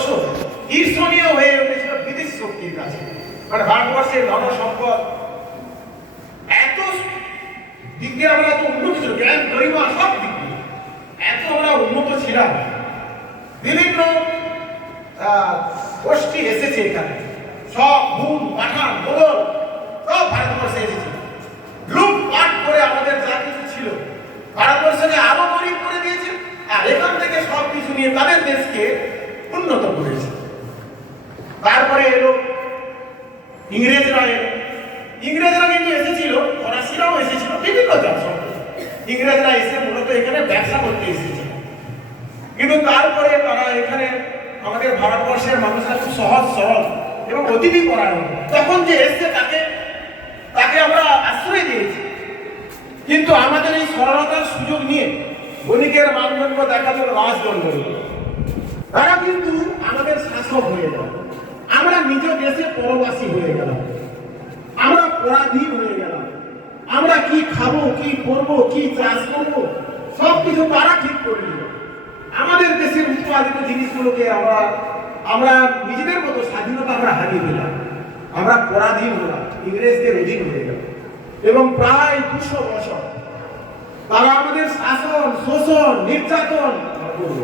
ভারতবর্ষ ঈর্ষণীয় হয়ে উঠেছিল বিদেশি শক্তির কাছে। মানে ভারতবর্ষের ধন সম্পদ এত দিক দিয়ে আমরা এত উন্নত ছিল, জ্ঞান গরিমা সব দিক দিয়ে এত আমরা উন্নত ছিলাম। বিভিন্ন গোষ্ঠী এসেছে এখানে, সব হুম পাঠান মোগল সব ভারতবর্ষে এসেছে, লুটপাট করে আমাদের যা কিছু ছিল ভারতবর্ষকে আরো গরিব করে দিয়েছে, আর এখান থেকে সব কিছু নিয়ে তাদের দেশকে উন্নত করেছে। তারপরে এলো ইংরেজরা এলো। ইংরেজরা কিন্তু এসেছিল, ফরাসিরাও এসেছিল, বিভিন্ন জাত ইংরেজরা এসে মূলত এখানে ব্যবসা করতে এসেছিল। কিন্তু তারপরে তারা এখানে আমাদের ভারতবর্ষের মানুষরা খুব সহজ সরল এবং অতিথি পরায়ণ, তখন যে এসছে তাকে আমরা আশ্রয় দিয়েছি। কিন্তু আমাদের এই সরলতার সুযোগ নিয়ে বণিকের মানদণ্ড দেখা গেল রাজদণ্ড, তারা কিন্তু আমাদের শাসক হয়ে গেল। আমরা নিজ দেশে পরবাসী হয়ে গেলাম, আমরা পরাধীন হয়ে গেলাম। আমরা কি খাবো, কি করবো, কি চাষ করবো সবকিছু তারা ঠিক করে নিল। আমাদের দেশের উৎপাদিত জিনিসগুলোকে আমরা নিজেদের মতো স্বাধীনতা আমরা হারিয়ে দিলাম, আমরা পরাধীন হলাম, ইংরেজদের অধীন হয়ে গেল। এবং প্রায় 200 বছর তারা আমাদের শাসন, শোষণ, নির্যাতন করল।